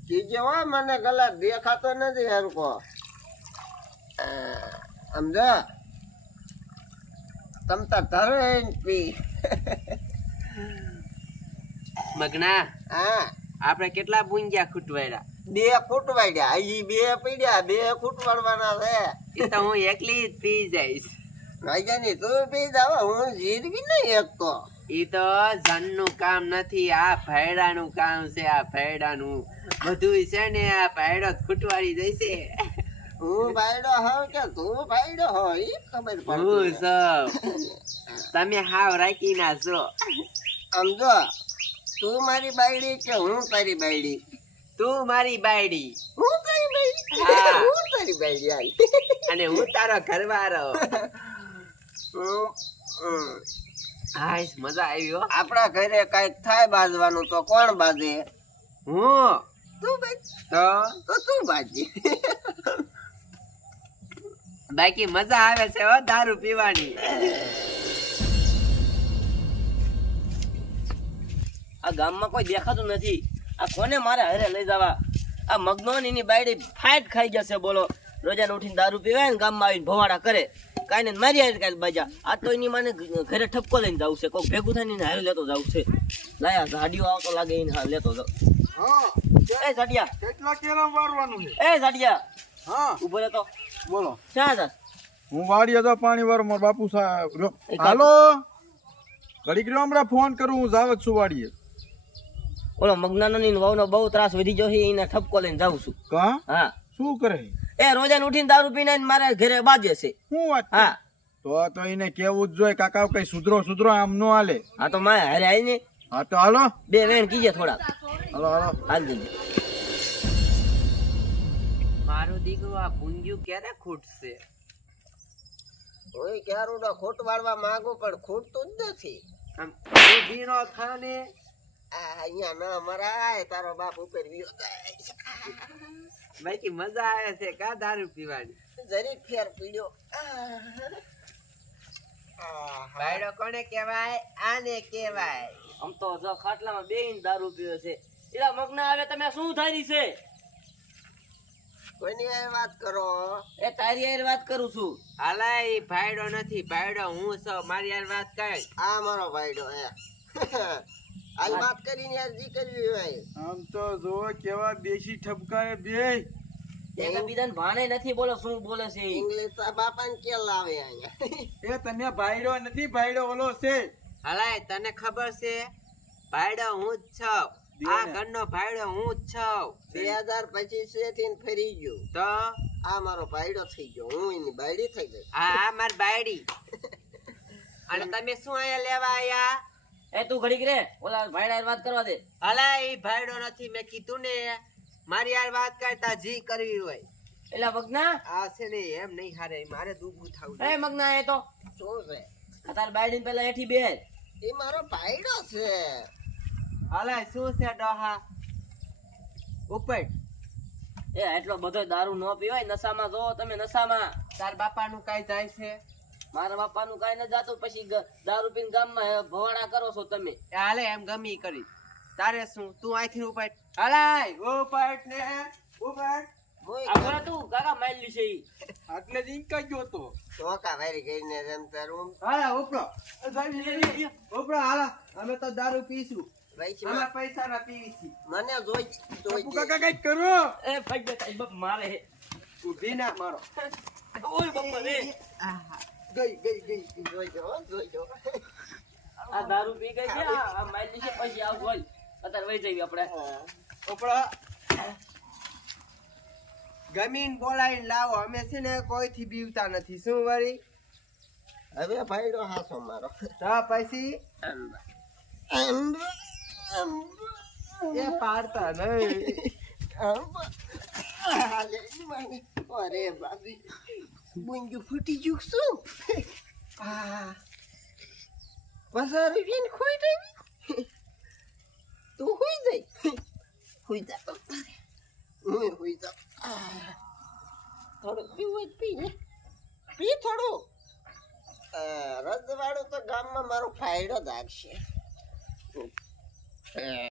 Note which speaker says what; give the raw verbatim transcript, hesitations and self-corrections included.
Speaker 1: કીજે હો મને ગલા દેખાતો નથી હરકો સમજો તમ તાર ધરો પી
Speaker 2: મગના
Speaker 1: હા
Speaker 2: આપણે કેટલા પૂંજ્યા ખૂટવાડ્યા
Speaker 1: બે ખૂટવાડ્યા હજી બે પીડ્યા બે ખૂટવાડવાના છે
Speaker 2: એ તો હું એકલી જ પી જઈશ
Speaker 1: રાજાની તું પી જાવ હું જીરવી નહીં એક તો
Speaker 2: ઈ તો જનનું કામ નથી આ ભેડાનું કામ છે આ ભેડાનું બધું છે ને આ ભેડો જ ખૂટવાડી જઈશે
Speaker 1: હું ભાઈડો હોવ કે તું ભાઈડો હો ઈ ખબર
Speaker 2: હું
Speaker 1: પડતી
Speaker 2: સબ તમે હાવ રાખી ના છો
Speaker 1: સમજો તું મારી બાયડી કે હું તારી બાયડી
Speaker 2: તું મારી બાયડી
Speaker 1: હું તારી બાયડી
Speaker 2: હા.
Speaker 1: હું તારી બાયડી આઈ
Speaker 2: અને હું તારો ઘરવાળો
Speaker 1: હમ, હમ.
Speaker 2: હાશ મજા આવી હો
Speaker 1: આપણા ઘરે કઈક થાય બાજવાનું તો કોણ બાજે
Speaker 2: હું
Speaker 1: તું બાજ
Speaker 2: તો
Speaker 1: તો તું બાજી
Speaker 2: બાકી મજા આવે છે હો દારૂ પીવાની
Speaker 3: આ ગામમાં કોઈ દેખાતું નથી આ કોને મારે હારે લઈ જવા આ મગનો ને એની બાયડી ફાઇટ ખાઈ જશે બોલો રોજાને ઉઠીને દારૂ પીવાય ને ગામમાં આવીને ભવાડા કરે કાંઈ ને મારી હારે કાંઈ બાજા આ તો એની માને ઘરે ઠપકો લઈને જવું છે કોઈ ભેગું થાય ને એને હારે લેતો જવું છે લાયા ગાડીઓ આવતો લાગે એને હારે લેતો જાવ
Speaker 4: હા
Speaker 3: એ સાડિયા
Speaker 4: કેટલા કેરા વારવાનું છે
Speaker 3: એ સાડિયા
Speaker 4: હા
Speaker 3: ઉભો રહેતો
Speaker 4: બોલો
Speaker 3: ક્યાં જા
Speaker 4: હું વાડીએ તો પાણી વાર મારા બાપુ સાહેબ રહ્યો.
Speaker 3: એ
Speaker 4: હાલો ઘડીક રહ્યો હમણાં ફોન કરું હું જાવ જ છું વાડીએ
Speaker 3: ઓલો મગનાનો ની વહુનો બહુ ત્રાસ વધી ગયો છે એને ઠપકો લઈને જાઉં છું
Speaker 4: કા
Speaker 3: હા
Speaker 4: શું કરે
Speaker 3: એ રોજાને ઉઠીને દારૂ પીને આવીને મારા ઘરે બાજે છે
Speaker 4: શું વાત
Speaker 3: હા
Speaker 4: તો તો એને કેવું જ જોઈએ કાકા કઈ સુધરો સુધરો આમ નો હાલે
Speaker 3: હા તો મારે હારે આવીને
Speaker 4: હા તો હાલો
Speaker 3: બે વેણ કીજે થોડા
Speaker 4: હાલો હાલો
Speaker 3: હાલ જજે
Speaker 2: મારો દીકરો આ પૂંજ્યું ક્યારે ખૂટશે
Speaker 1: હું ક્યારું ના ખોટ વાળવા માંગુ પણ ખૂટતું જ નથી
Speaker 2: આમ ઊભી નો થાને
Speaker 1: આ અહીંયા ના મરાય તારો બાપ ઉપર વિયો જાય
Speaker 2: બાકી મજા આવે છે કા દારૂ પીવાની
Speaker 1: જરીક ફેર પીડ્યો
Speaker 2: ભાઈડો કોને કહેવાય આને કહેવાય
Speaker 3: આમ તો જો ખાટલામાં બેહીને દારૂ પીવે છે એલા મગના આવે તમે શું થારી છે
Speaker 1: કોઈની હારે વાત કરો
Speaker 3: એ તારી હારે વાત કરું છું
Speaker 2: હાલા ઈ ભાઈડો નથી ભાઈડો હું છું મારી યાર વાત કર
Speaker 1: આ મારો ભાઈડો હે હાલ વાત કરીને યાર જી કરવી હોય
Speaker 4: આમ તો જો કેવા દેશી ઠપકાએ બે
Speaker 3: એકબીજાને ભાણે નથી બોલો શું બોલે છે ઈ.
Speaker 1: ઇંગ્લિશ તો બાપાને કે લાવે અહીંયા
Speaker 4: એ તને ભાઈડો નથી ભાઈડો ઓલો છે
Speaker 2: હાલા તને ખબર છે ભાઈડો હું જ છું આ
Speaker 4: ને.
Speaker 2: ઘરનો ભાઈડો હું જ છું
Speaker 1: બે હજાર પચીસ થી ફરી ગયો
Speaker 2: તો
Speaker 1: આ મારો ભાઈડો થઈ ગયો હું એની બાયડી થઈ ગઈ
Speaker 2: આ આ મારી બાયડી અને તમે શું અહીંયા લેવા આયા
Speaker 3: એ તું ઘડીક રે ઓલા ભાઈડા હારે વાત કરવા દે
Speaker 2: હાલા ઈ ભાઈડો નથી મેં કીધું ને મારી યાર વાત કરતા જી કરવી હોય
Speaker 3: એલા મગના
Speaker 2: આ છે ને એમ નહીં હારે મારે દુબળું થવું
Speaker 3: એ મગના એ તો
Speaker 1: શું છે
Speaker 3: આ તાર બાયડી પેલા એઠી બે
Speaker 1: એ મારો ભાઈડો છે
Speaker 2: હાલા શું છે ડોહા ઉપર
Speaker 3: એ એટલો બધો દારૂ ન પીવાય નશામાં જો તમે નશામાં
Speaker 2: તાર બાપાનું કાઈ જાય છે
Speaker 3: મારા બાપાનું કાઈ ન જાતું પછી ગ- દારૂ પીને ગામમાં ભવાડા કરો છો તમે
Speaker 2: એ હાલે એમ ગમી કરી તારે શું તું અહીંથી ઉપર હાલાય ઉપર ને ઉપર
Speaker 1: મોય
Speaker 3: આ બોલે તું કાકા માયલી છે ઈ
Speaker 4: આટલે જ ઈંકા ગયો તો
Speaker 1: ચોકા વારી ગઈને રમતા રૂમ
Speaker 4: હાલા ઉપરો ઉપરો હાલા અમે તો દારૂ પીશું
Speaker 1: ભાઈ
Speaker 2: આમાં પૈસા ના પીવી
Speaker 1: મને જોઈ જોઈ
Speaker 4: કાકા કઈક કરો
Speaker 3: એ ભાઈ તારી બાપ મારે હે
Speaker 2: ઊભી ના મારો
Speaker 3: ઓય બાપા રે
Speaker 1: ગઈ ગઈ ગઈ જોઈ જો જોઈ જો
Speaker 3: આ દારૂ પી ગઈ છે આ આ માયલી છે પછી આવ બોલ અત્યારે વઈ જઈએ આપણે
Speaker 2: ઉપરો ગમીન બોલાવીને લાવો અમે છે ને કોઈથી બીવતા નથી શું વળી
Speaker 1: હવે ભાઈડો હાસો મારો
Speaker 2: તો પછી એ પાડતા નહીં
Speaker 1: અરે બાબી મુંજુ ફૂટી ગયું શું પસાર રૂપિયા ખોઈ દેવી તું હોઈ જઈ હોઈ જા હું હોઈ જા થોડું પીવું પી ને પી થોડું રજવાડું તો ગામમાં મારો ફાયડો જ આવશે